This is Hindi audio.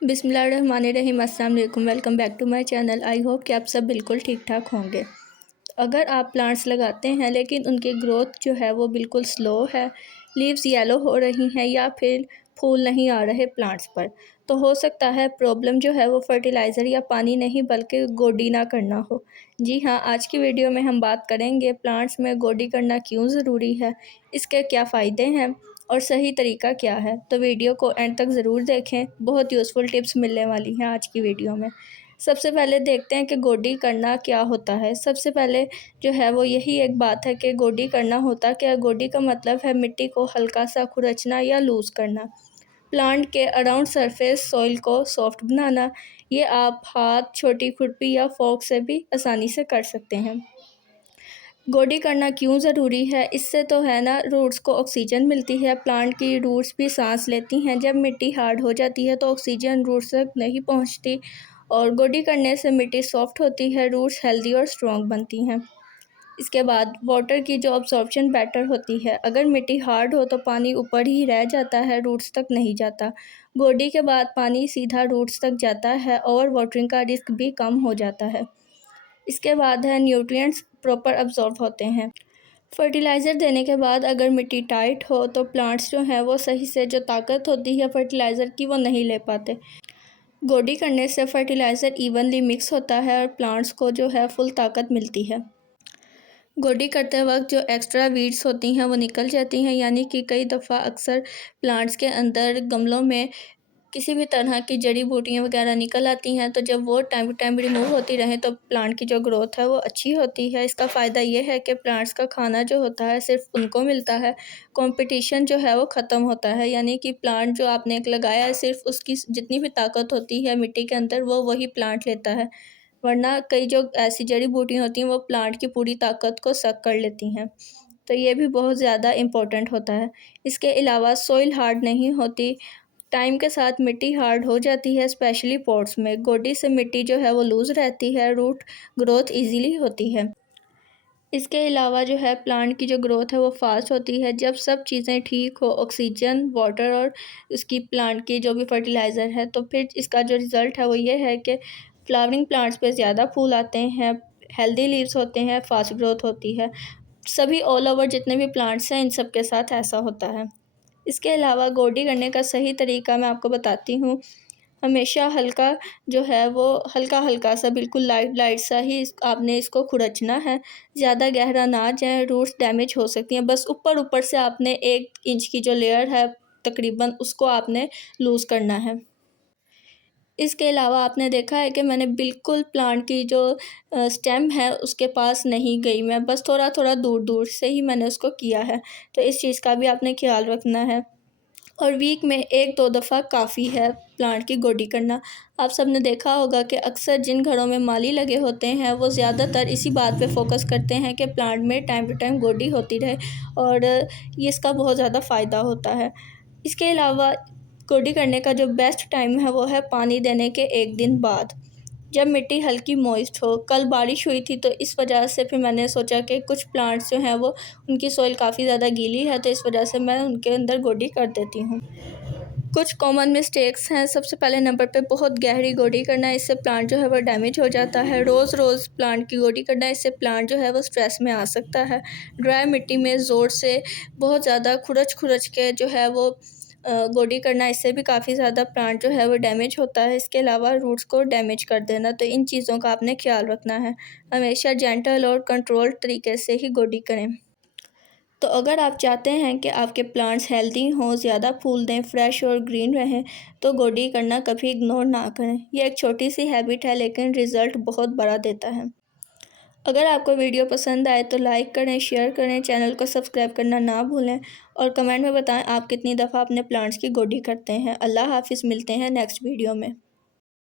बिस्मिल्लाहिर्रहमानिर्रहीम। अस्सलाम वालेकुम। Welcome back to my channel. I hope कि आप सब बिल्कुल ठीक ठाक होंगे। अगर आप प्लांट्स लगाते हैं लेकिन उनकी ग्रोथ जो है वो बिल्कुल स्लो है, लीव्स येलो हो रही हैं या फिर फूल नहीं आ रहे प्लांट्स पर, तो हो सकता है प्रॉब्लम जो है वो फर्टिलाइज़र या पानी नहीं बल्कि गोडी ना करना हो। जी हाँ, आज की वीडियो में हम बात करेंगे प्लांट्स में गोडी करना क्यों ज़रूरी है, इसके क्या फ़ायदे हैं और सही तरीका क्या है। तो वीडियो को एंड तक ज़रूर देखें, बहुत यूज़फुल टिप्स मिलने वाली हैं आज की वीडियो में। सबसे पहले देखते हैं कि गोडी करना क्या होता है। सबसे पहले जो है वो यही एक बात है कि गोडी करना होता क्या है। गोडी का मतलब है मिट्टी को हल्का सा खुरचना या लूज़ करना, प्लांट के अराउंड सरफेस सॉइल को सॉफ्ट बनाना। ये आप हाथ, छोटी खुरपी या फोर्क से भी आसानी से कर सकते हैं। गोडी करना क्यों ज़रूरी है, इससे तो है ना रूट्स को ऑक्सीजन मिलती है, प्लांट की रूट्स भी सांस लेती हैं। जब मिट्टी हार्ड हो जाती है तो ऑक्सीजन रूट्स तक नहीं पहुंचती और गोडी करने से मिट्टी सॉफ्ट होती है, रूट्स हेल्दी और स्ट्रॉन्ग बनती हैं। इसके बाद वाटर की जो अब्सॉर्प्शन बेटर होती है। अगर मिट्टी हार्ड हो तो पानी ऊपर ही रह जाता है, रूट्स तक नहीं जाता। गोडी के बाद पानी सीधा रूट्स तक जाता है, ओवर वाटरिंग का रिस्क भी कम हो जाता है। इसके बाद है न्यूट्रिएंट्स प्रॉपर अब्जॉर्ब होते हैं। फर्टिलाइज़र देने के बाद अगर मिट्टी टाइट हो तो प्लांट्स जो हैं वो सही से जो ताकत होती है फर्टिलाइज़र की वो नहीं ले पाते। गोडी करने से फर्टिलाइज़र इवनली मिक्स होता है और प्लांट्स को जो है फुल ताकत मिलती है। गोडी करते वक्त जो एक्स्ट्रा वीड्स होती हैं वो निकल जाती हैं, यानी कि कई दफ़ा अक्सर प्लांट्स के अंदर गमलों में किसी भी तरह की जड़ी बूटियाँ वगैरह निकल आती हैं, तो जब वो टाइम टू टाइम रिमूव होती रहें तो प्लांट की जो ग्रोथ है वो अच्छी होती है। इसका फ़ायदा ये है कि प्लांट्स का खाना जो होता है सिर्फ उनको मिलता है, कंपटीशन जो है वो ख़त्म होता है। यानी कि प्लांट जो आपने एक लगाया है सिर्फ उसकी जितनी भी ताकत होती है मिट्टी के अंदर वो वही प्लांट लेता है, वरना कई जो ऐसी जड़ी बूटियाँ होती हैं वो प्लांट की पूरी ताकत को सक कर लेती हैं। तो ये भी बहुत ज़्यादा इम्पोर्टेंट होता है। इसके अलावा सॉइल हार्ड नहीं होती, टाइम के साथ मिट्टी हार्ड हो जाती है, स्पेशली पॉट्स में। गोडी से मिट्टी जो है वो लूज़ रहती है, रूट ग्रोथ इजीली होती है। इसके अलावा जो है प्लांट की जो ग्रोथ है वो फास्ट होती है जब सब चीज़ें ठीक हो, ऑक्सीजन, वाटर और इसकी प्लांट की जो भी फर्टिलाइज़र है। तो फिर इसका जो रिज़ल्ट है वो ये है कि फ्लावरिंग प्लांट्स पे ज़्यादा फूल आते हैं, हेल्दी लीव्स होते हैं, फास्ट ग्रोथ होती है। सभी ऑल ओवर जितने भी प्लांट्स हैं इन सब के साथ ऐसा होता है। इसके अलावा गोडी करने का सही तरीका मैं आपको बताती हूँ। हमेशा हल्का जो है वो हल्का-हल्का सा बिल्कुल लाइट सा ही आपने इसको खुरचना है, ज़्यादा गहरा ना जाए, रूट्स डैमेज हो सकती हैं। बस ऊपर-ऊपर से आपने 1 इंच की जो लेयर है तकरीबन उसको आपने लूज़ करना है। इसके अलावा आपने देखा है कि मैंने बिल्कुल प्लांट की जो स्टेम है उसके पास नहीं गई, मैं बस थोड़ा-थोड़ा दूर-दूर से ही मैंने उसको किया है। तो इस चीज़ का भी आपने ख़्याल रखना है। और वीक में 1-2 दफ़ा काफ़ी है प्लांट की गोडी करना। आप सब ने देखा होगा कि अक्सर जिन घरों में माली लगे होते हैं वो ज़्यादातर इसी बात पे फ़ोकस करते हैं कि प्लांट में टाइम टू टाइम गोडी होती रहे और ये इसका बहुत ज़्यादा फ़ायदा होता है। इसके अलावा गोडी करने का जो बेस्ट टाइम है वो है पानी देने के 1 दिन बाद, जब मिट्टी हल्की मॉइस्ट हो। कल बारिश हुई थी तो इस वजह से फिर मैंने सोचा कि कुछ प्लांट्स जो हैं वो उनकी सॉइल काफ़ी ज़्यादा गीली है, तो इस वजह से मैं उनके अंदर गोडी कर देती हूँ। कुछ कॉमन मिस्टेक्स हैं। सबसे पहले नंबर पे बहुत गहरी गोडी करना, इससे प्लांट जो है वो डैमेज हो जाता है। रोज़ प्लांट की गोडी करना, इससे प्लांट जो है वो स्ट्रेस में आ सकता है। ड्राई मिट्टी में ज़ोर से बहुत ज़्यादा खुरच के जो है वो गोडी करना, इससे भी काफ़ी ज़्यादा प्लांट जो है वो डैमेज होता है। इसके अलावा रूट्स को डैमेज कर देना, तो इन चीज़ों का आपने ख्याल रखना है। हमेशा जेंटल और कंट्रोल्ड तरीके से ही गोडी करें। तो अगर आप चाहते हैं कि आपके प्लांट्स हेल्दी हों, ज़्यादा फूल दें, फ्रेश और ग्रीन रहें, तो गोडी करना कभी इग्नोर ना करें। ये एक छोटी सी हैबिट है लेकिन रिज़ल्ट बहुत बड़ा देता है। अगर आपको वीडियो पसंद आए तो लाइक करें, शेयर करें, चैनल को सब्सक्राइब करना ना भूलें और कमेंट में बताएं आप कितनी दफ़ा अपने प्लांट्स की गोडी करते हैं। अल्लाह हाफ़िज़, मिलते हैं नेक्स्ट वीडियो में।